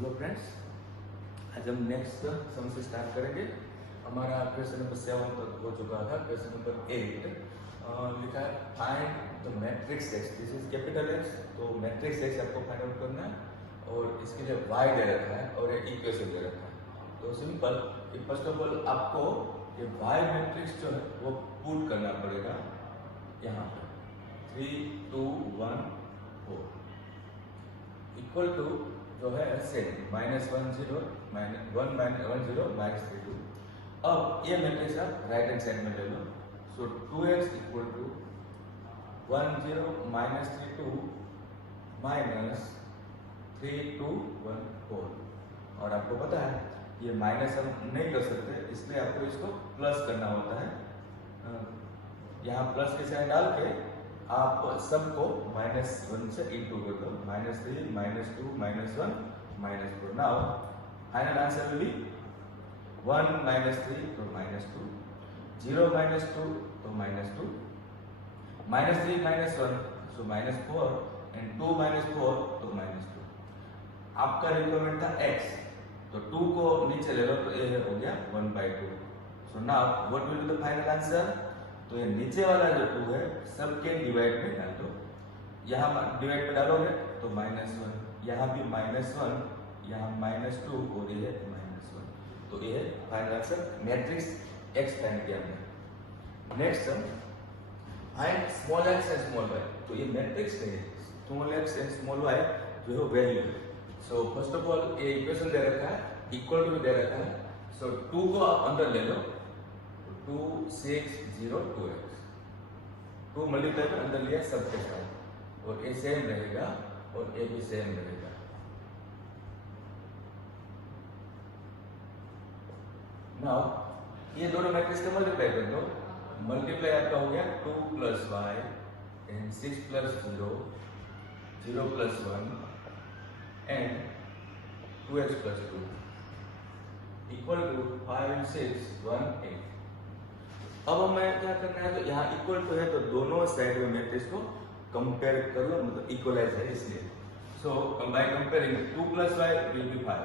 Hello friends, आज हम next sum से स्टार्ट करेंगे। हमारा क्वेश्चन नंबर 7 तक हो चुका था। क्वेश्चन नंबर 8 लिखा है find the matrix x. This is capital x, तो मैट्रिक्स एक्स आपको फाइंड आउट करना है और इसके लिए वाई दे रखा है और एक इक्वेशन दे रखा है। तो सिंपल, फर्स्ट ऑफ ऑल आपको ये वाई मैट्रिक्स जो है वो पुट करना पड़ेगा यहाँ पर 3 2 1 4 इक्वल टू जो है सेम -1 0 -1 -1 0 -3 2। अब ये मैट्रिक्स आप राइट हैंड साइड में ले लो। सो 2x इक्वल टू 1 0 -3 2 -3 2 1 4। और आपको पता है ये माइनस हम नहीं कर सकते, इसलिए आपको इसको प्लस करना होता है। यहाँ प्लस के साइन डाल के आप सबको -1 से इंटू कर दो। -3 -2 -1 -4। Now final answer will be 1 -3 तो -2, 0 -2 तो -2, -3 -1 so -4 एंड 2 -4 तो -2। आपका रिक्वायरमेंट था x, तो 2 को नीचे ले लो तो ये हो गया 1/2। So now what will be the final answer? तो ये नीचे वाला जो 2 है सबके डिवाइड में डाल दो। यहाँ डिवाइड में डालोगे तो -1, यहाँ भी -1, यहाँ -2 और ये -1। तो ये final answer matrix x find किया हमने। Next sum find small x and small y। तो ये मैट्रिक्स में small x and small y जो है वैल्यू है। सो फर्स्ट ऑफ ऑल ये इक्वेशन दे रखा है, इक्वल टू दे रखा है। सो 2 को आप अंदर ले लो, 2 6 0 2x। 2 मल्टीप्लाई पर अंदर लिया सबके साथ, और ये सेम रहेगा और ये भी सेम रहेगा। नाउ ये दोनों मैट्रिक्स का मल्टीप्लाई कर दो। मल्टीप्लाई आपका हो गया 2 + y and 6 + 0 0 + 1 and 2x + 2 equal to 5 6 1 8। अब हमें क्या करना है, तो यहाँ इक्वल टू है तो दोनों साइड में मैट्रिक्स को कंपेयर कर लो, मतलब इक्वलाइज है इसलिए। So by comparing 2 + y will be 5,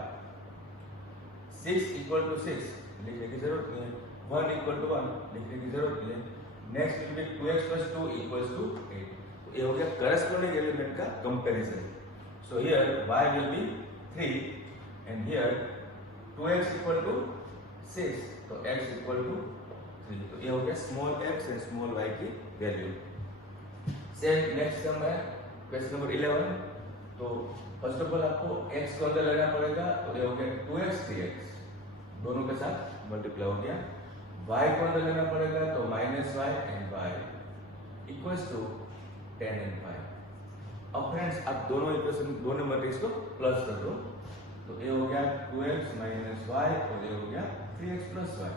6 = 6 लिखने की जरूरत नहीं है, 1 = 1 लिखने की जरूरत नहीं है। Next will be 2x + 2 = 8। तो ये हो गया करस्पॉन्डिंग एलिमेंट का comparison. So here y will be 3 and here 2x = 6 तो x = 3। तो ये हो गया small x and small y की वैल्यू। सेम नेक्स्ट सम है क्वेश्चन नंबर 11। तो फर्स्ट ऑफ ऑल आपको x को अंदर लेना पड़ेगा, तो ये हो गया 2x 3x, दोनों के साथ मल्टीप्लाई हो गया। y को अंदर लेना पड़ेगा तो -y and y equals to 10 and 5। अब फ्रेंड्स आप दोनों इक्वेशन दोनों मैट्रिक्स को प्लस कर दो, तो ये हो गया 2x - y और ये हो गया 3x + y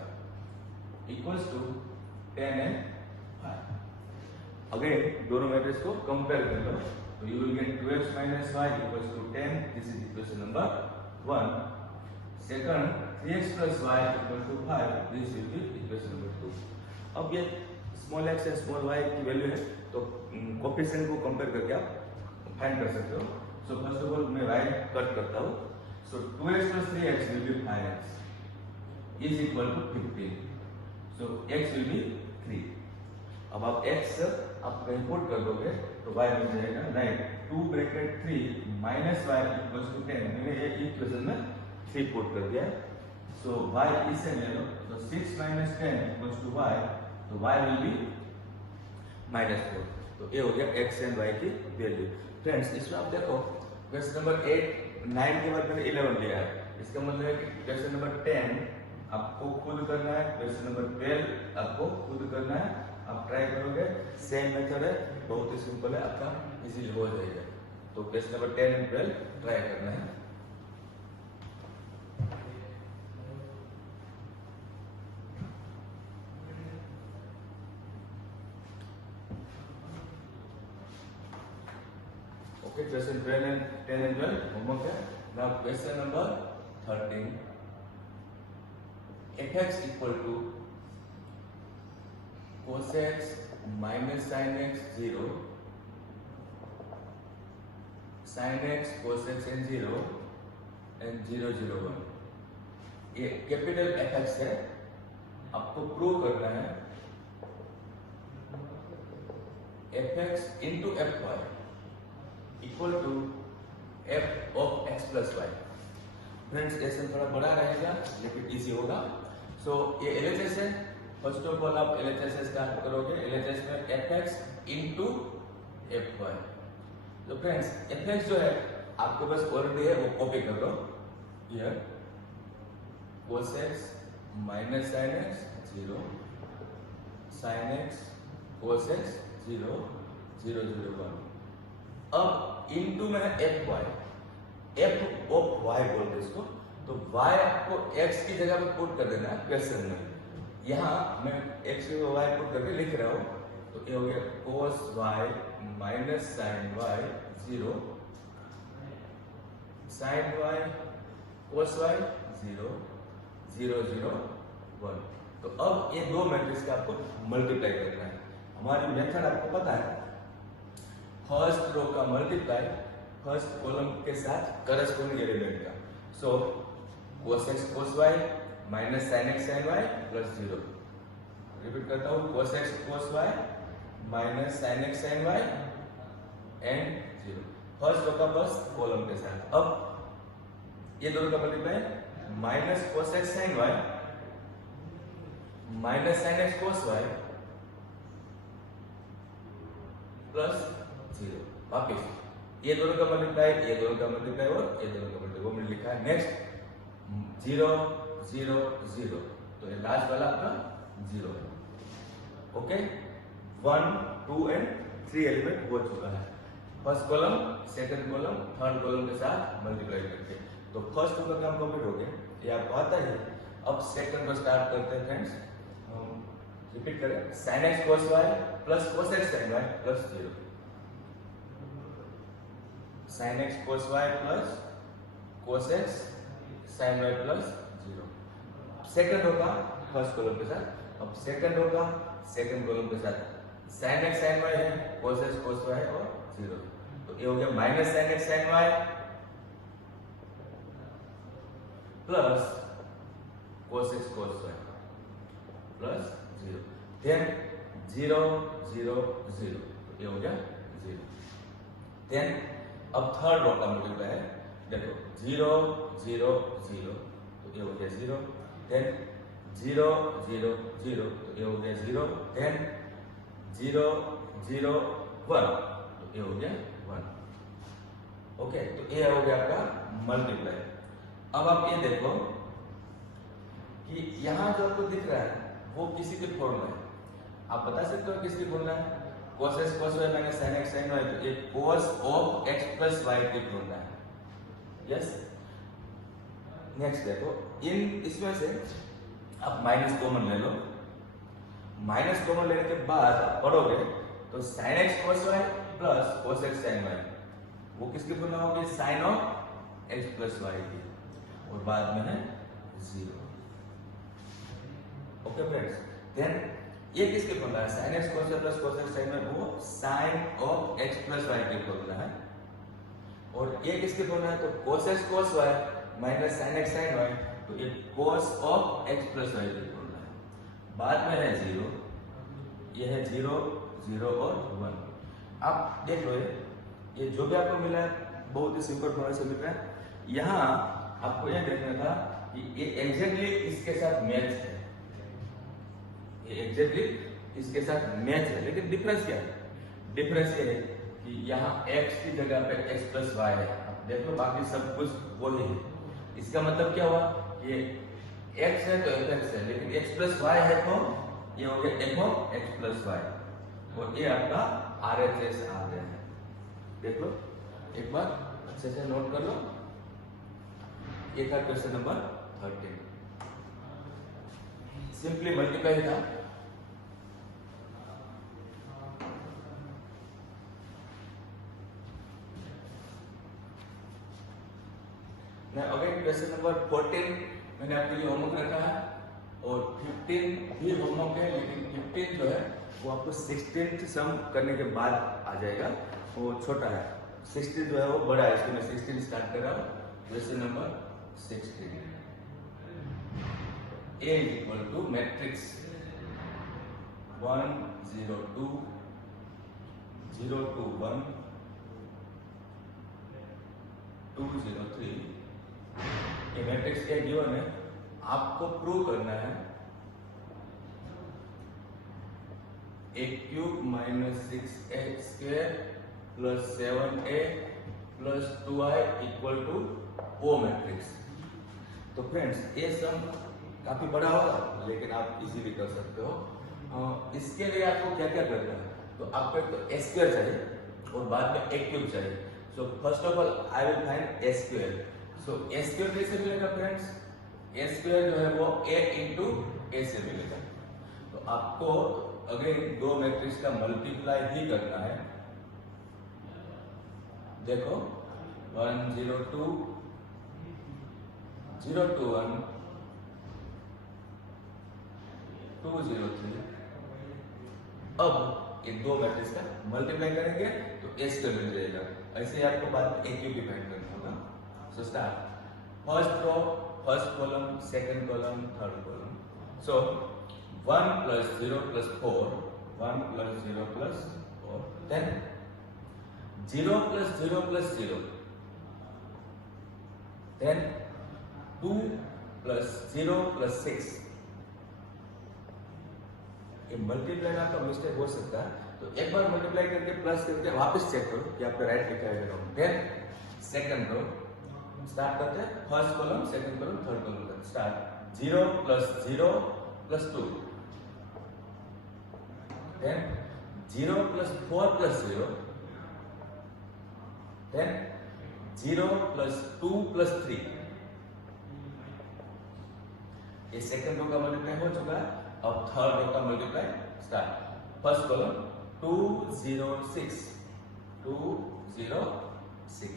equals to 10 and 5। Again दोनों मैट्रिक्स को कंपेयर कर लो, तो you will get 2x - y equals to 10। This is equation number 1। Second 3x + y equal to 5, this will be equation number 2। अब ये small x and small y की value है, तो कोएफिशिएंट को कंपेयर करके आप फाइंड कर सकते हो। सो फर्स्ट ऑफ ऑल मैं y कट करता हूं। So 2x + 3x will be 5x is equal to 15। So x will be 3। अब आप x आप कहीं पुट कर दोगे तो y मिल जाएगा 9। 2 ब्रैकेट 3 - y इक्वल्स टू 10। मैंने ये इक्वेशन में 3 पुट कर दिया। सो y इसे ले लो, तो 6 - 10 इक्वल्स टू y, तो y विल बी -4। तो ये हो गया x एंड y की वैल्यू। फ्रेंड्स इसमें आप देखो क्वेश्चन नंबर 8 9 के बाद मैंने 11 लिया है, इसका मतलब है कि क्वेश्चन नंबर 10 आपको खुद करना है, क्वेश्चन नंबर 12 आपको खुद करना है। आप ट्राई करोगे, सेम मेथड है, बहुत ही सिंपल है, आपका इजीली हो जाएगा। तो क्वेश्चन नंबर 10 एंड 12 ट्राई करना है। ओके, क्वेश्चन 10 एंड 12 होमवर्क है। Now question number 13, fx equal to cos x - sin x 0, sin x cos x and 0 and 0 0 1। ये कैपिटल एफ है, आपको प्रूव करना है f x into F y equal to f of x plus y. Friends ऐसे थोड़ा बड़ा रहेगा लेकिन इजी होगा। सो ये एलएचएस है। फर्स्ट ऑफ ऑल आप एलएचएस से स्टार्ट करोगे। एलएचएस में F x into F Y. तो फ्रेंड्स एफ एक्स जो है आपके पास ऑलरेडी है, वो कॉपी कर लो। Here cos x minus sine X 0, sine X cos x 0 0 0 1। अब इनटू में है f y, f of y बोलते इसको। तो y आपको x की जगह पे पुट कर देना है क्वेश्चन में। यहाँ मैं x की जगह y पुट करके लिख रहा हूँ। तो ये हो गया cos y minus sine y 0, sine y cos y 0 0 0 1। तो अब ये दो मैट्रिक्स का आपको मल्टीप्लाई करना है। हमारी मेथड आपको पता है, फर्स्ट रो का मल्टीप्लाई फर्स्ट कॉलम के साथ करस्पॉन्डिंग एलिमेंट का। So cos x cos y minus sin x sin y plus 0। Repeat करता हूँ, cos x cos y minus sin x sin y and 0। First row का बस column के साथ। अब ये दोनों का multiply minus cos x sin y minus sin x cos y plus 0। वापिस ये दोनों का मल्टीप्लाई, ये दोनों का मल्टीप्लाई और ये दोनों का मल्टीप्लाई, वो मैंने लिखा है। नेक्स्ट 0 0 0। तो ये लास्ट वाला आपका 0 है। ओके, 1 2 एंड 3 एलिमेंट हो चुका है। First column, second column, third column के साथ मल्टीप्लाई करके। तो फर्स्ट का काम कंप्लीट हो गया, ये आपको आता है। अब सेकंड को स्टार्ट करते हैं फ्रेंड्स। रिपीट करें, sin x cos y plus cos x sin y plus 0। sin x cos y plus cos x sin y plus 0। Second होगा फर्स्ट कॉलम के साथ। अब सेकंड होगा सेकंड कॉलम के साथ। sin x sin y है, cos x cos y और 0। तो ये हो गया minus sin x sin y plus cos x cos y plus 0। Then 0 0 0। ये हो गया 0। देन अब थर्ड रो का मल्टीप्लाई है, देखो 0 0 0। तो ये हो गया 0। देन 0 0 0। तो ये हो गया 0। देन 0 0 1। तो ये हो गया 1। ओके, तो ये हो गया आपका मल्टीप्लाई। अब आप ये देखो कि यहाँ जो आपको दिख रहा है वो किसी की फॉर्मूला है। आप बता सकते हो किसकी फॉर्मूला है? cos x cos y minus sin x sin y। तो ये cos of x plus y की फॉर्मूला है। यस। नेक्स्ट देखो, इन इसमें से आप माइनस कॉमन ले लो। माइनस कॉमन लेने के बाद आप पढ़ोगे तो sin x cos y plus cos x sin y, वो किसकी फॉर्मूला होगी? sin of x plus y की, और बाद में है 0। ओके फ्रेंड्स, देन ये किसकी फॉर्मूला है? sin x cos y plus cos x sin y, वो sin of x plus y की फॉर्मूला है। और ये किसकी फॉर्मूला है? तो cos x cos y minus sin x sin y। तो ये cos of x plus y की फॉर्मूला है। बाद में है 0, ये है 0 0 और 1। आप देख लो, ये जो भी आपको मिला है बहुत ही सिंपल फॉर्मूला से मिल रहा है। यहाँ आपको यह देखना था कि ये एग्जैक्टली इसके साथ मैच है, ये एग्जैक्टली इसके साथ मैच है। लेकिन डिफरेंस क्या है? डिफरेंस ये है कि यहाँ x की जगह पे x प्लस वाई है। आप देख लो, बाकी सब कुछ वही है। इसका मतलब क्या हुआ? ये x है तो fx है, लेकिन x प्लस वाई है तो ये हो गया f of x plus y, और ये आपका RHS आ गया है। देख लो एक बार, अच्छे से नोट कर लो। ये था क्वेश्चन नंबर 13। सिंपली मल्टीप्लाई था। अगेन क्वेश्चन नंबर 14 मैंने आपके लिए होमवर्क रखा है, और 15 भी होमवर्क है, लेकिन 15 जो है वो आपको 16 सम करने के बाद आ जाएगा। वो छोटा है, 16 जो है वो बड़ा है, इसलिए मैं 16 स्टार्ट कर रहा हूँ। Question number 16. A is equal to matrix 1 0 2 0 2 1 2 0 3. ये मैट्रिक्स क्या गिवन है, आपको प्रूव करना है a cube minus 6a square plus 7a plus 2i equal to O matrix. तो फ्रेंड्स ये सम काफी बड़ा होगा, लेकिन आप इजीली कर सकते हो। इसके लिए आपको क्या क्या करना है, तो आपको एक तो a स्क्वायर चाहिए और बाद में a क्यूब चाहिए। सो first of all I will find a square. So a square कैसे मिलेगा फ्रेंड्स, a स्क्वायर जो है वो a इंटू a से मिलेगा। तो आपको अगेन दो मैट्रिक्स का मल्टीप्लाई ही करना है। देखो 1 0 2 0 2 1 2 0 3। अब ये दो मैट्रिक्स का मल्टीप्लाई करेंगे तो a स्क्वायर मिल जाएगा। ऐसे ही आपको बाद में a क्यूब डिफाइन करना होगा। So start, first row first column second column third column. So 1 plus 0 plus 4, 1 plus 0 plus 4, then 0 plus 0 plus 0, then 2 plus 0 plus 6। ये मल्टीप्लाई में आपका मिस्टेक हो सकता है, तो एक बार मल्टीप्लाई करके प्लस करके वापस चेक करो कि आपका राइट लिखा है wrong. Then second row start करते हैं, first column second column third column तक start. 0 plus 0 plus 2, then 0 plus 4 plus 0, then 0 plus 2 plus 3। ये सेकंड रो का मल्टीप्लाई हो चुका है। अब थर्ड रो का multiply start. First column 2 0 6 2 0 6,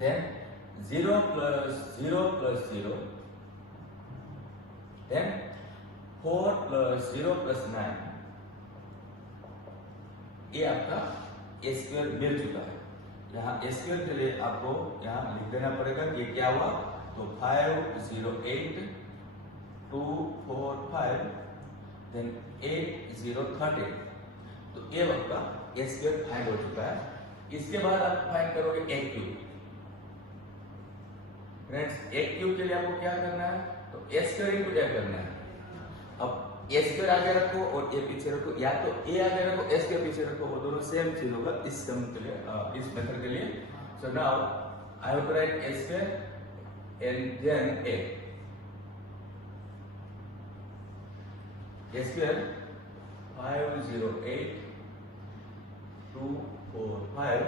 then 0 plus 0 plus 0, then 4 plus 0 plus 9। ये आपका ए स्क्वायर मिल चुका है। यहाँ ए स्क्वायर के लिए आपको यहाँ लिख देना पड़ेगा कि क्या हुआ, तो 5 0 8 2 4 5, देन 8 0 13। तो ये आपका ए स्क्वायर फाइंड हो चुका है। इसके बाद आप फाइंड करोगे ए क्यूब। फ्रेंड्स ए क्यूब के लिए आपको क्या करना है, तो ए स्क्वायर इनटू क्या करना है। अब ए स्क्वायर आगे रखो और ए पीछे रखो, या तो ए आगे रखो ए स्क्वायर पीछे रखो, वो दोनों सेम चीज होगा इस सम के लिए, इस मेथड के लिए। So now I have to write A square and then A square 5 0 8 2 4 5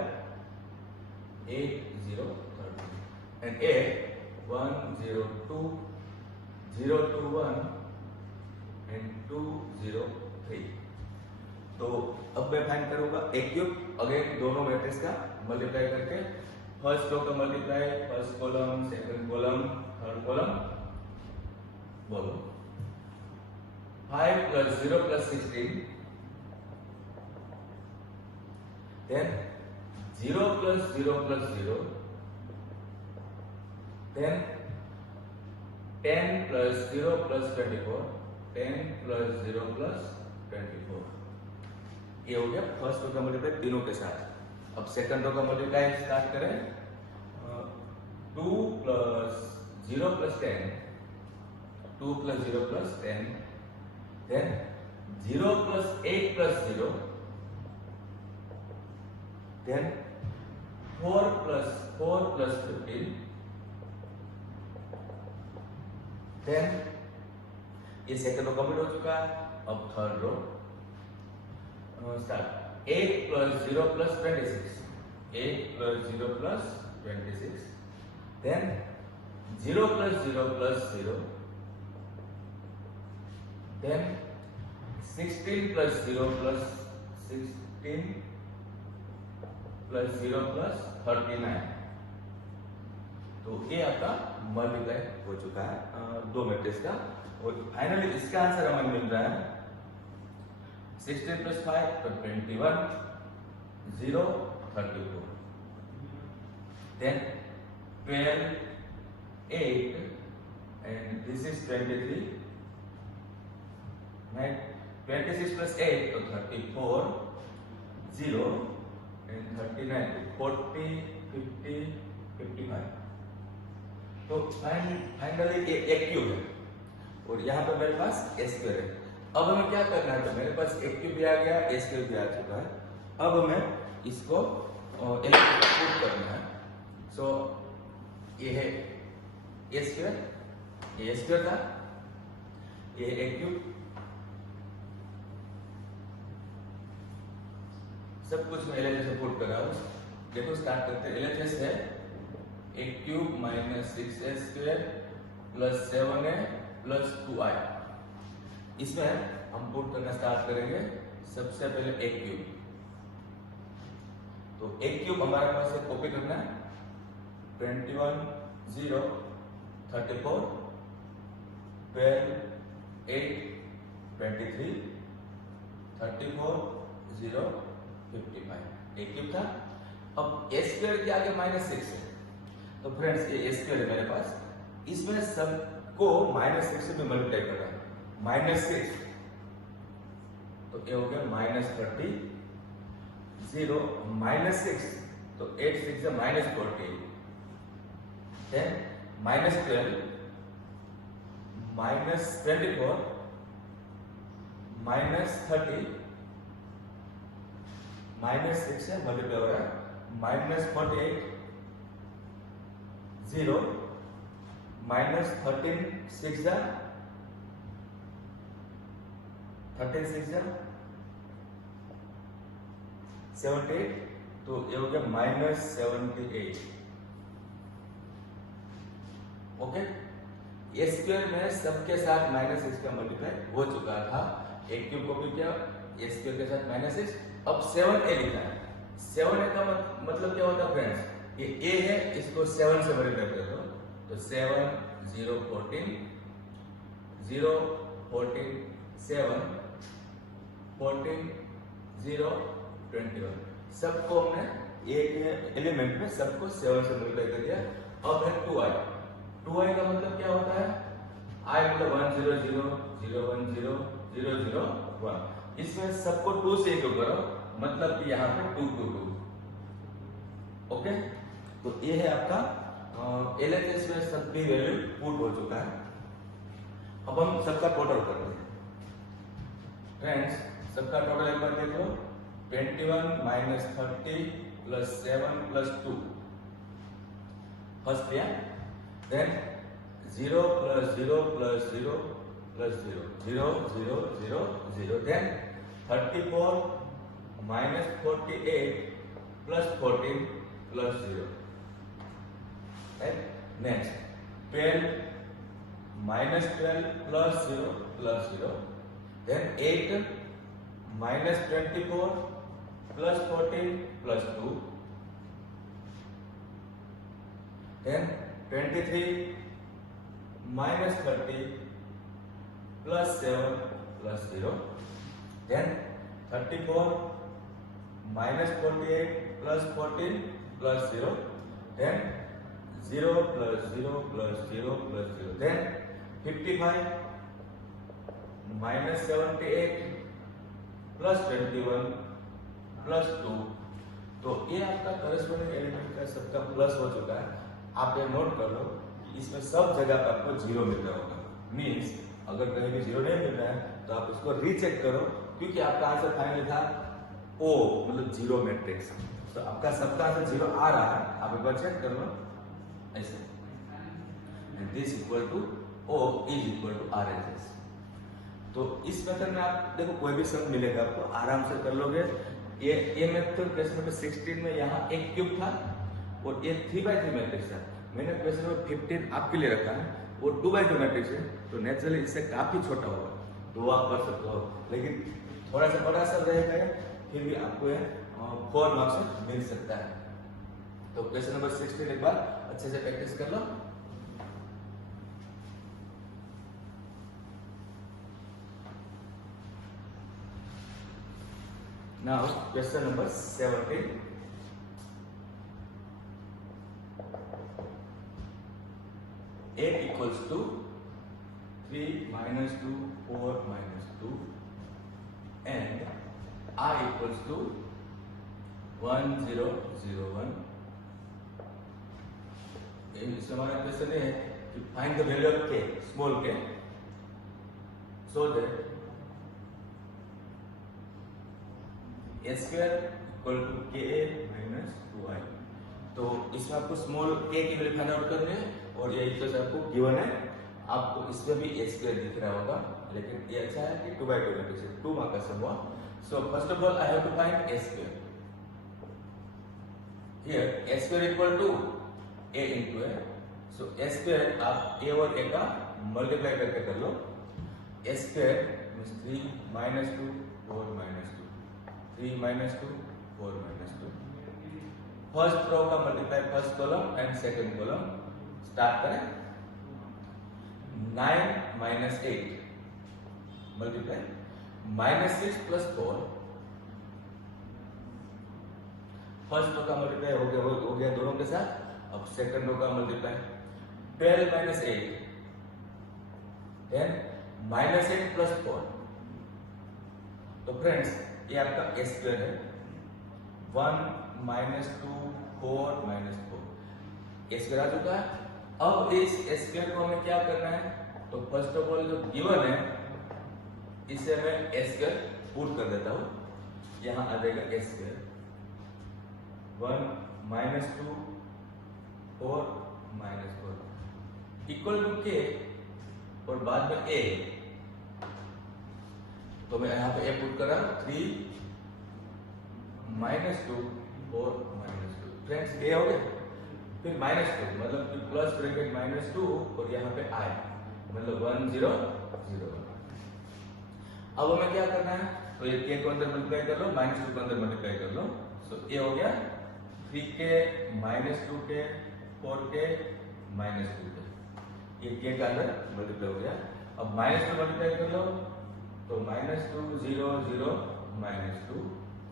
8 0 13 and a 1 0 2 0 2 1 and 2 0 3। तो अब मैं फाइंड करूंगा ए क्यूब। अगेन दोनों मैट्रिक्स का मल्टीप्लाई करके, फर्स्ट रो का multiply first column second column third column. बोलो 5 plus 0 plus 16, then 0 plus 0 plus 0, then 10 plus 0 plus 24, 10 plus 0 plus 24। ये हो गया फर्स्ट रो का मल्टीप्लाई तीनों के साथ। अब सेकंड रो का मल्टीप्लाई स्टार्ट करें। 2 plus 0 plus 10, 2 plus 0 plus 10, then 0 plus 8 plus 0, then 4 plus 4 plus 15, then ये सेकंड रो कंप्लीट हो चुका है। अब third row start. 8 plus 0 plus 26, 8 plus 0 plus 26, then 0 plus 0 plus 0, then 16 plus 0 plus 16 plus 0 plus 39। तो ये आपका multiply हो चुका है दो मैट्रिक्स का। और फाइनली इसका आंसर हमें मिल रहा है 16 plus 5 तो 21 0 32, then 12 8 and this is 23, right? 26 plus 8 तो 34, 0 and 39 40, 50, 55। तो फाइनली ये एक क्यूब है और यहाँ पे मेरे पास ए स्क्वायर है। अब हमें क्या करना है, तो मेरे पास एक क्यूब भी आ गया, ए स्क्वायर भी आ चुका है। अब हमें इसको पुट करना है। सो ये है ए स्क्वायर, ये ए स्क्वायर था, ये एक क्यूब, सब कुछ मैं एलएचएस से पुट कर रहा हूँ। देखो स्टार्ट करते हैं। एलएचएस है A cube minus 6a square plus 7a plus 2i। इसमें हम पुट करना स्टार्ट करेंगे। सबसे पहले एक क्यूब, तो एक क्यूब हमारे पास से कॉपी करना है। 21, 0, 34, 12, 8, 23, 34, 0, 55। एक क्यूब था। अब ए स्क्वायर के आगे माइनस 6 है, तो फ्रेंड्स ये ए स्क्वायर है मेरे पास, इसमें सबको माइनस 6 से भी मल्टीप्लाई कर रहा है। माइनस 6 तो ये हो गया माइनस 30, 0 माइनस 6 तो 8 6 से minus 40, then minus 12, minus 24, minus 30, minus 6 से मल्टीप्लाई हो रहा है, माइनस 48, 0 माइनस 13 6 जा 13 6 जा 78, तो ये हो गया माइनस 78। ओके, ए स्क्वायर में सबके साथ माइनस 6 का मल्टीप्लाई हो चुका था। एक क्यूब को भी किया ए स्क्वायर के साथ माइनस 6। अब 7a लिखा है। 7a का मतलब क्या होता है फ्रेंड्स, ये a है, इसको 7 से मल्टीप्लाई कर दो, तो 7 0 14, 0 14 7 14 0 21। सबको हमने एक एलिमेंट में सबको 7 से मल्टीप्लाई कर दिया। अब है 2i। 2i का मतलब क्या होता है, i मतलब 1 0 0 0 1 0 0 0 1। इसमें सबको 2 से इक्वल करो, मतलब कि यहाँ पे 2 2 2। ओके, तो ये है आपका एलएचएस में सभी वैल्यू पुट हो चुका है। अब हम सबका टोटल करते हैं फ्रेंड्स। सबका टोटल एक बार देख लो। 21 माइनस 30 प्लस 7 प्लस 2 फर्स्ट दिया, then 0 plus 0 plus 0 plus 0 0 0 0 0, then 34 minus 48 plus 14 plus 0, right? Next 12 minus 12 plus 0 plus 0, then 8 minus 24 plus 14 plus 2, then 23 minus 30 plus 7 plus 0, then 34 minus 48 plus 14 plus 0, then 0 plus 0 plus 0 plus 0, then 55 minus 78 plus 21 plus 2। तो ये आपका corresponding element का सबका plus हो चुका है। आप ये नोट कर लो कि इसमें सब जगह पर आपको 0 मिल रहा होगा। मीन्स अगर कहीं भी 0 नहीं मिल रहा है तो आप उसको रीचेक करो, क्योंकि आपका आंसर फाइनल था O मतलब 0 मैट्रिक्स। तो आपका सबका आंसर 0 आ रहा है, आप एक बार चेक कर लो ऐसे, and this equal to O is equal to RHS। तो इस मेथड में आप देखो कोई भी सम मिलेगा आपको आराम से कर लोगे। ये मेथड क्वेश्चन नंबर 16 में यहाँ एक क्यूब था और ये 3/3 मैट्रिक्स था। मैंने क्वेश्चन नंबर 15 आपके लिए रखा है, वो 2/2 मैट्रिक्स है, तो नेचुरली इससे काफी छोटा होगा, तो वो आप कर सकते हो। लेकिन थोड़ा सा बड़ा सा रहेगा, फिर भी आपको ये 4 मार्क्स मिल सकता है। तो क्वेश्चन नंबर 16 एक बार अच्छे से प्रैक्टिस कर लो। Now question number 17। a equals to 3 minus 2 4 minus 2 and I equals to 1 0 0 1. इसमें हमारा क्वेश्चन है कि find the value of k small k so that a square equal to ka minus 2i. तो इसमें आपको स्मॉल k की value find out करनी है और ये इक्वेशन आपको गिवन है। आपको इसमें भी a square दिख रहा होगा, लेकिन ये अच्छा है कि 2 by 2 मैट्रिक्स है, 2 मार्क का सम हुआ। So first of all I have to find a square. Here a square equal to a into a. So a square आप a और a का मल्टीप्लाई करके कर लो। a square means 3 minus 2 4 minus 2 3 minus 2 4 minus 2. First row का multiply first column and second column start करें। 9 minus 8 multiply minus 6 plus 4 first row का multiply हो गया दोनों के साथ। अब सेकंड रो का multiply 12 minus 8 then minus 8 plus 4। तो फ्रेंड्स ये आपका a स्क्वायर है। 1 minus 2 4 minus 4 a स्क्वायर आ चुका है। अब इस a स्क्वायर को हमें क्या करना है, तो फर्स्ट ऑफ ऑल जो गिवन है इसे मैं a स्क्वायर पुट कर देता हूं। यहां आ जाएगा a square 1 minus 2 4 minus 4 equal to k और बाद में a। तो मैं यहां पे a पुट कर रहा हूं 3 minus 2 4 minus 2। फ्रेंड्स a हो गया, फिर minus 2 मतलब कि प्लस ब्रैकेट minus 2 और यहाँ पे i मतलब 1 0 0 1। अब हमें क्या करना है, तो ये k को अंदर मल्टीप्लाई कर लो, minus 2 को अंदर मल्टीप्लाई कर लो। सो a हो गया 3k minus 2k 4k minus 2k। ये k का अंदर मल्टीप्लाई हो गया। अब minus 2 मल्टीप्लाई कर लो तो minus 2 0 0 minus 2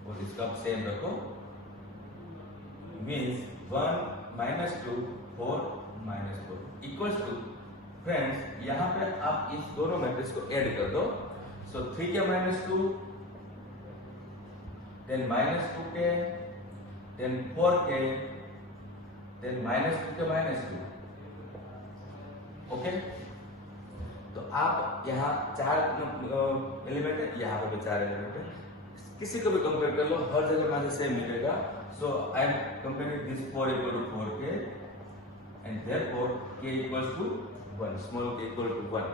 और इसका सेम रखो means 1 minus 2 4 minus 4 equals to. Friends यहाँ पे आप इस दोनों मैट्रिक्स को ऐड कर दो। सो 3k minus 2 then minus 2k then 4k then minus 2k minus 2। Okay, तो आप यहाँ 4 एलिमेंट है, यहाँ पे भी 4 एलिमेंट है। किसी को भी कंपेयर कर लो, हर जगह मुझे सेम मिलेगा। So I am comparing this 4 equal to 4k and therefore k equals to 1 small k equal to 1।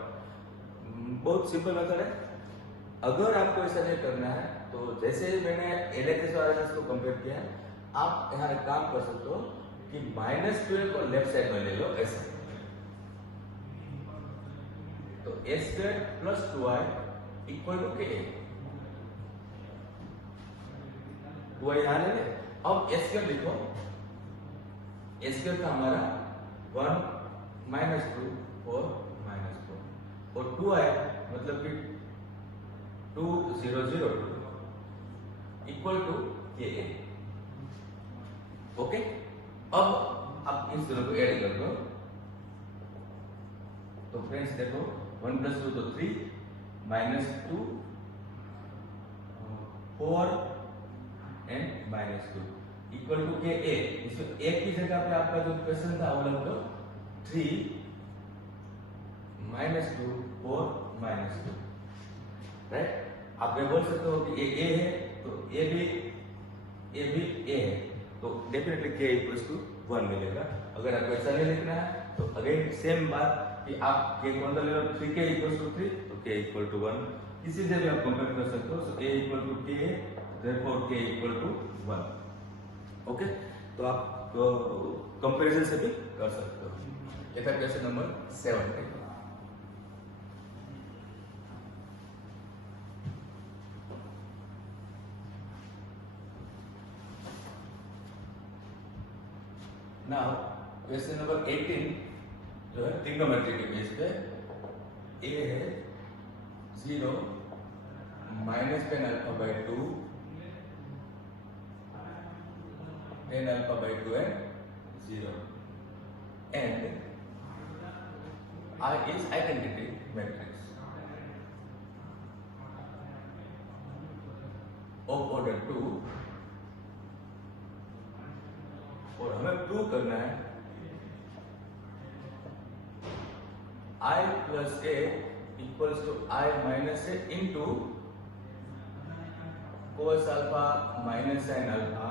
बहुत सिंपल मेथड है। अगर आपको ऐसा नहीं करना है तो जैसे मैंने LHS और RHS को कंपेयर किया है, आप यहाँ एक काम कर सकते हो कि -12 को लेफ्ट साइड में ले लो ऐसे। तो a square plus 2i equal to k। 2i यहाँ ले ले। अब a स्क्वायर लिखो, a स्क्वायर का हमारा 1 minus 2 4 minus 4 और 2i मतलब कि 2 0 0 2 इक्वल टू ka। ओके, अब आप इन दोनों को ऐड कर दो। तो फ्रेंड्स देखो 1 plus 2 तो 3 minus 2 4 and minus 2 equal to के a। इसमें a की जगह पे आपका जो क्वेश्चन था वो लिख दो 3 minus 2 4 minus 2। राइट, आप ये बोल सकते हो कि ये a है तो a भी a है, तो डेफिनेटली k इक्वल्स टू 1 मिलेगा। अगर आपको ऐसा नहीं लिखना है तो अगेन सेम बात कि आप k को अंदर ले लो 3k इक्वल्स टू 3 तो k इक्वल टू 1। किसी से भी आप कंपेयर कर सकते हो। So a equal to k therefore k equal to 1। Okay, तो आप कंपैरिजन से भी कर सकते हो। ये था question number 7। Now question number 18 जो है ट्रिग्नोमेट्री के बेस पे a है 0 minus tan alpha by 2 tan alpha by 2 and 0 and I is identity matrix of order 2 और हमें प्रूव करना है I plus A equals to I minus A into cos alpha minus sin alpha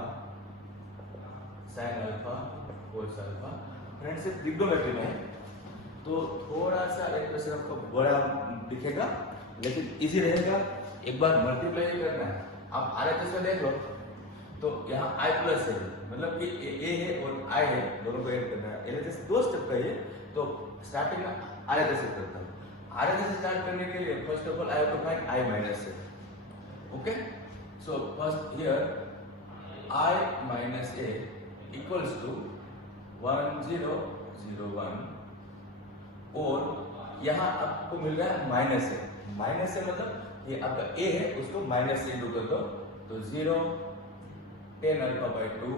cos alpha। Friends ये trigonometry में है तो थोड़ा सा एक तरह से आपको बड़ा दिखेगा लेकिन इजी रहेगा। एक बार मल्टीप्लाई करना है, आप आरएचएस में देख लो तो यहाँ i प्लस है, मतलब कि a है और i है, दोनों को ऐड करना है। एलएचएस दो स्टेप का है तो स्टार्टिंग में आरएचएस से करता हूँ। आरएचएस स्टार्ट करने के लिए first of all I have to find i minus a। Okay, so first here i minus a equals to 1 0 0 1 और यहाँ आपको मिल रहा है माइनस ए। माइनस ए मतलब ये आपका ए है, उसको माइनस से इंटू कर दो तो 0 10 alpha by 2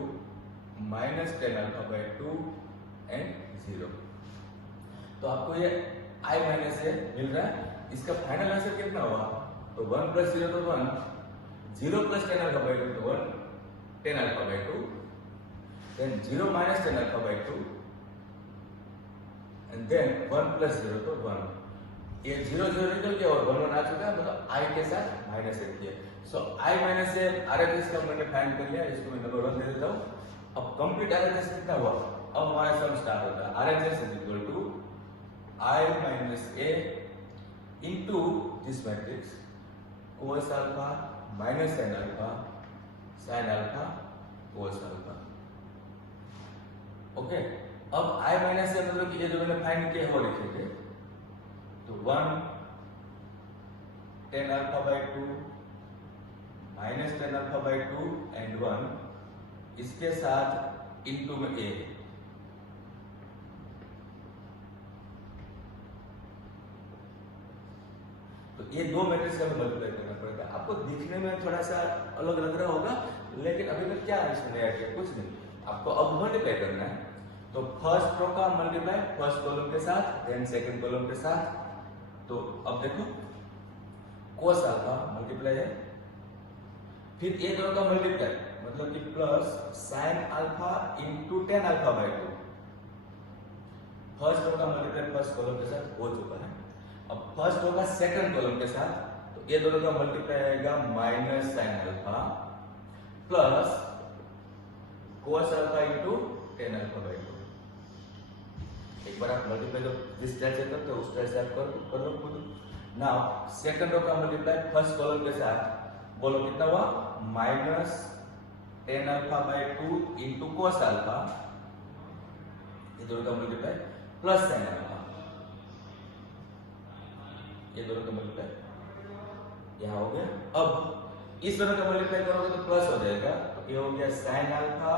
minus 10 alpha by 2 and 0। तो आपको ये i माइनस ए मिल रहा है। इसका फाइनल आंसर कितना हुआ तो 1 प्लस 0 तो 1, 0 प्लस 10 अल्फा बाई 2 तो 1 10 alpha by 2, then 0 minus 10 alpha by 2 and then 1 plus 0 तो 1। ये 0 0 निकल गया और 1 1 आ चुका है, मतलब i के साथ माइनस 1 किया। सो i माइनस ए आरएचएस का मैंने फाइंड कर लिया, इसको मैं नंबर 1 दे देता हूँ। अब कंप्लीट आरएचएस कितना हुआ, अब हमारा सम स्टार्ट होता है। RHS is equal to i minus a into this matrix cos alpha minus sin alpha sin alpha cos alpha. Okay, अब i माइनस a मतलब कि ये जो मैंने फाइंड किया है वो लिखेंगे तो 1 10 alpha by 2 minus 10 alpha by 2 and 1 इसके साथ इनटू में a। तो ये दो मैट्रिक्स का मल्टीप्लाई करना पड़ेगा। आपको दिखने में थोड़ा सा अलग लग रहा होगा लेकिन अभी तक क्या इसमें नया किया, कुछ नहीं। आपको अब मल्टीप्लाई करना है तो फर्स्ट रो का मल्टीप्लाई फर्स्ट कॉलम के साथ, देन सेकंड कॉलम के साथ। तो अब देखो cos अल्फा मल्टीप्लाई है, फिर ये दोनों का मल्टीप्लाई मतलब कि plus sin alpha into 10 alpha by 2। First row का मल्टीप्लाई फर्स्ट कॉलम के साथ हो चुका है। अब फर्स्ट रो का सेकंड कॉलम के साथ तो ये दोनों का मल्टीप्लाई आएगा minus sin alpha plus cos alpha into 10 alpha by 2। एक बार आप मल्टीप्लाई तो जिस स्टाइल से करते हो उस स्टाइल से आप कर लो खुद। नाउ सेकंड रो का मल्टीप्लाई फर्स्ट कॉलम के साथ, बोलो कितना हुआ minus 10 alpha by 2 into cos alpha, ये दोनों का मल्टीप्लाई प्लस sin अल्फा, ये दोनों का मल्टीप्लाई यहाँ हो गया। अब इस दोनों का मल्टीप्लाई करोगे तो प्लस हो जाएगा, तो ये हो गया sin alpha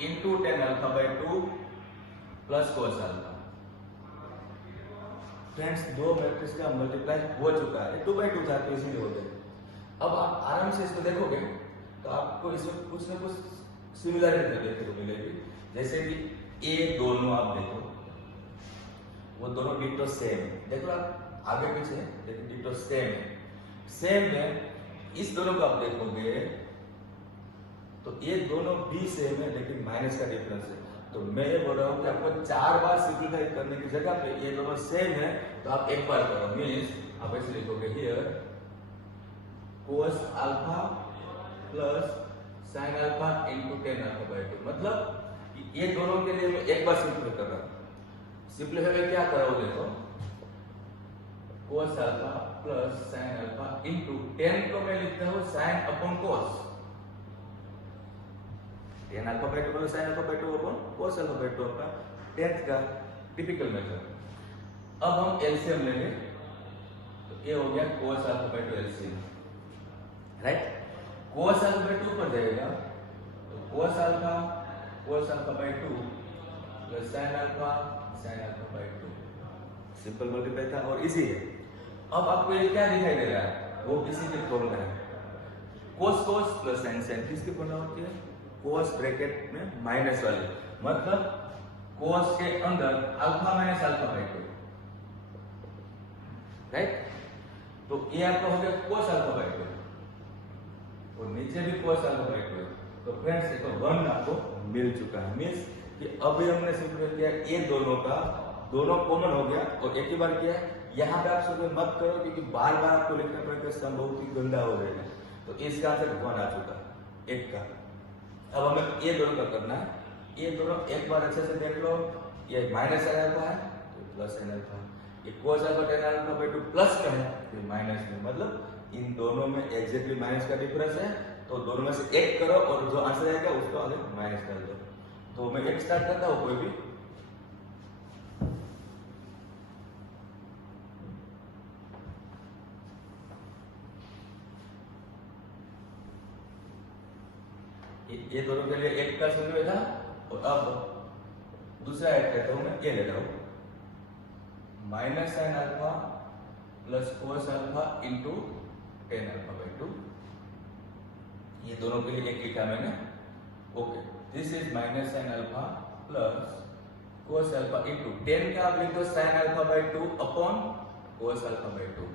into 10 alpha by 2 plus cos alpha. Friends दो मैट्रिक्स का मल्टीप्लाई हो चुका है, 2 बाई 2 था तो इजीली हो गया। अब आप आराम से इसको देखोगे तो आपको इसमें कुछ ना कुछ सिमिलरिटी देखने को मिलेगी। जैसे कि ए दोनों आप देखो, वो दोनों डिटो सेम है। देखो आप आगे पीछे लेकिन डिटो सेम है। सेम है, इस दोनों को आप देखोगे तो ये दोनों भी सेम है लेकिन माइनस का डिफरेंस है। तो मैं ये बोल रहा हूँ कि आपको 4 बार सिंपलीफाई करने की जगह पे ये दोनों सेम है तो आप एक बार करो। मींस आप ऐसे लिखोगे here cos alpha plus sin alpha into 10 alpha by 2। मतलब ये दोनों के लिए मैं एक बार सिंपलीफाई कर रहा हूँ। सिंपलीफाई में क्या करो देखो, cos alpha plus sin alpha into 10 को मैं लिखता हूँ sin upon cos। 10 alpha by 2 plus sin alpha by 2 upon cos alpha by 2 आपका 10th का टिपिकल मेथड। अब हम एलसीएम लेंगे तो ये हो गया cos alpha by 2 LCM, right. cos alpha by 2 पर जाएगा तो cos alpha by 2 plus sin alpha by 2। Simple multiply था और इजी है। अब आपको ये क्या दिखाई दे रहा है, वो किसी की फॉर्मूला है cos प्लस sin किसकी फॉर्मूला होती है, cos ब्रैकेट में माइनस वाली, मतलब कोस के अंदर alpha minus alpha by 2, right. तो ये आपका हो गया कोस अल्फा बाई 2 और नीचे भी कोस अल्फा बाई 2। तो फ्रेंड्स ये तो 1 आपको मिल चुका है, मींस कि अभी हमने सिंपलीफाई किया ये दोनों कॉमन हो गया और एक ही बार किया है। यहाँ पे आप सब मत करो क्योंकि बार बार आपको लिखना पड़ेगा, सम बहुत ही गंदा हो जाएगा। तो इसका आंसर 1 आ चुका है एक का। अब हमें ये दोनों का करना है, ये दोनों एक बार अच्छे से देख लो। ये माइनस साइन अल्फा है तो प्लस साइन अल्फा, ये cos alpha tan alpha by 2 plus का है तो माइनस में, मतलब इन दोनों में एग्जैक्टली माइनस का डिफरेंस है। तो दोनों में से एक करो और जो आंसर आएगा उसको आगे माइनस कर दो। तो मैं एक स्टार्ट करता हूँ, कोई भी ये दोनों के लिए एक का सॉल्यूशन था। और अब दूसरा ऐड करता हूं, मैं ये ले रहा हूं minus sine alpha plus cos alpha into tan alpha by 2। ये दोनों के लिए एक लिखा मैंने, okay. This is minus sine alpha plus cos alpha into tan का आप लिख दो sine alpha by 2 upon cos alpha by 2।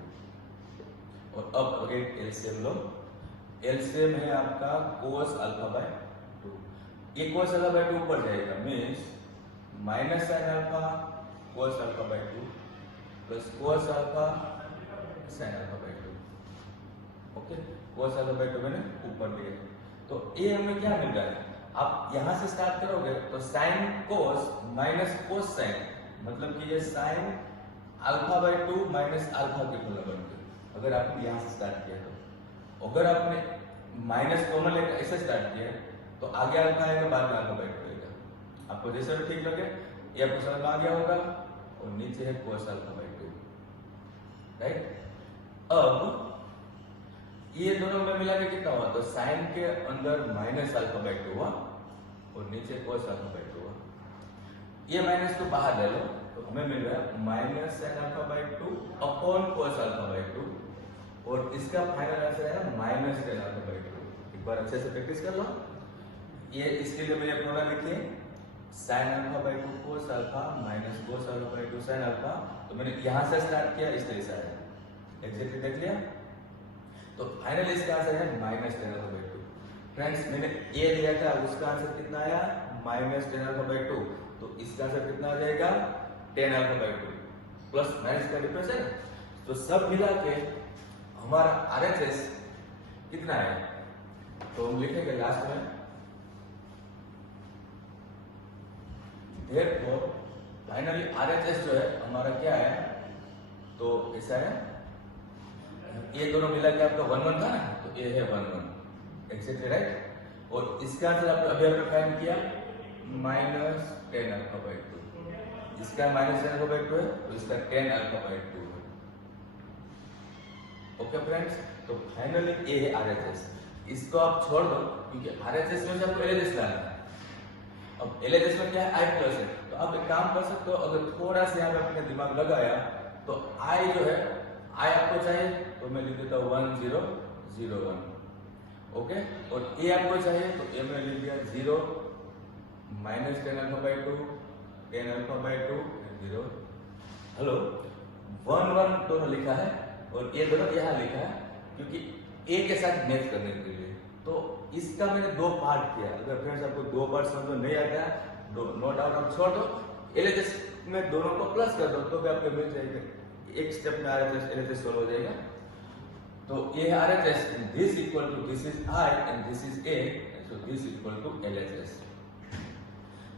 और अब अगेन एलसीएम लो, एलसीएम है आपका कोस अल्फा बाय 2। ये कोस अल्फा बाय 2 ऊपर जाएगा, means minus sine alpha cos alpha by 2 plus cos alpha sine alpha by 2। Okay, cos alpha by 2 मैंने ऊपर लिया। तो ये हमें क्या मिल रहा है, आप यहां से स्टार्ट करोगे तो sine cos minus cos sign, मतलब कि ये sine alpha by 2 minus alpha के फॉर्मूला बनते हैं अगर आपने यहां से स्टार्ट किया तो। अगर आपने माइनस कॉमन लेकर ऐसे स्टार्ट किया तो आगे अल्फा आएगा, बाद में अल्फा बाई 2 आएगा। आपको जैसे भी ठीक लगे ये आपको समझ में आ गया होगा। और नीचे है कोस अल्फा बाई 2, राइट। अब ये दोनों में मिला के कितना हुआ, तो साइन के अंदर माइनस अल्फा बाई 2 हुआ और नीचे कोस अल्फा बाई 2 हुआ। ये माइनस को बाहर ले लो तो हमें मिल रहा है minus sine alpha by 2 upon cos alpha by 2 और इसका फाइनल आंसर है माइनस tan अल्फा बाई 2। एक बार अच्छे से प्रैक्टिस कर लो। ये इसके लिए मैंने फॉर्मूला लिखिए sine alpha by 2 cos alpha minus cos alpha by 2 sine alpha. तो मैंने यहां से स्टार्ट किया, इस तरह से आया, एग्जैक्टली देख लिया। तो फाइनल इसका आंसर है minus tan alpha by 2। Friends मैंने ये लिया था, उसका आंसर कितना आया माइनस tan अल्फा बाई 2। तो इसका आंसर कितना आ जाएगा tan alpha by 2 plus minus का डिफरेंस है। तो सब मिला के हमारा RHS कितना है, तो हम लिखेंगे लास्ट में therefore फाइनली RHS जो है हमारा क्या है, तो ऐसा है, ये दोनों मिला के आपका 1 1 था ना, तो ये है 1 1 एक्जेक्टली राइट। और इसका आंसर आपने अभी आपने फाइंड किया माइनस tan अल्फा बाई 2। इसका माइनस tan अल्फा बाई 2 है तो इसका tan अल्फा बाई 2 है। ओके फ्रेंड्स, तो फाइनली ये है RHS। इसको आप छोड़ दो क्योंकि RHS में से आपको LHS लाना है। अब LHS में क्या है I प्लस है, तो आप एक काम कर सकते हो, अगर थोड़ा सा यहाँ पे अपने दिमाग लगाया तो I जो है I आपको चाहिए तो मैं लिख देता हूँ 1 0 0 1। ओके, और A आपको चाहिए तो A में लिख दिया 0 minus tan alpha by 2 tan alpha by 2 0। Hello 1 1 दोनों लिखा है और ये दोनों यहाँ लिखा है क्योंकि A के साथ मैच करने के लिए। तो इसका मैंने 2 पार्ट किया। अगर फ्रेंड्स आपको 2 पार्ट समझ में नहीं आता है नो डाउट आप छोड़ दो, LHS में दोनों को प्लस कर दो तो भी आपको मिल जाएगा। एक स्टेप में RHS LHS सॉल्व हो जाएगा। तो ये है RHS, this equal to this is I and this is A, so this equal to LHS।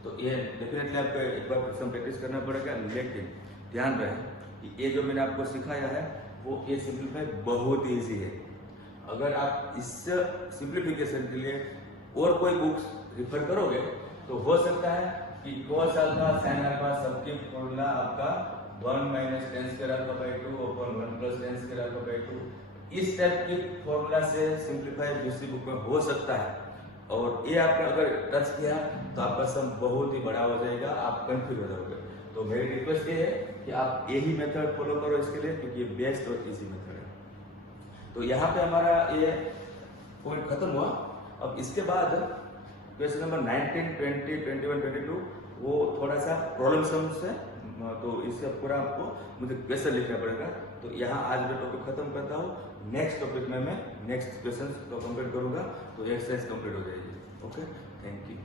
तो ये डेफिनेटली आपको एक बार सम प्रैक्टिस करना पड़ेगा, लेकिन ध्यान रहे कि ये जो मैंने आपको सिखाया है वो ये सिंपलीफाई बहुत इजी है। अगर आप इस सिंपलीफिकेशन के लिए और कोई बुक्स रिफर करोगे तो हो सकता है कि cos अल्फा sin अल्फा सबके फॉर्मूला आपका 1 minus tan square alpha by 2 upon 1 plus tan square alpha by 2 इस टाइप की फॉर्मूला से सिंपलीफाई दूसरी बुक में हो सकता है। और ये आपने अगर टच किया तो आपका सम बहुत ही बड़ा हो जाएगा, आप कंफ्यूज हो जाओगे। तो मेरी रिक्वेस्ट ये है कि आप यही मेथड फॉलो करो इसके लिए, क्योंकि ये बेस्ट और इजी मेथड है। तो यहाँ पे हमारा ये पॉइंट खत्म हुआ। अब इसके बाद क्वेश्चन नंबर 19 20 21 22 वो थोड़ा सा प्रॉब्लम सम्स है, तो इससे पूरा आपको मुझे क्वेश्चन लिखना पड़ेगा। तो यहाँ आज मैं टॉपिक खत्म करता हूँ। नेक्स्ट टॉपिक में मैं नेक्स्ट क्वेश्चन को कंप्लीट करूंगा, तो एक्सरसाइज कंप्लीट हो जाएगी। Okay, thank you.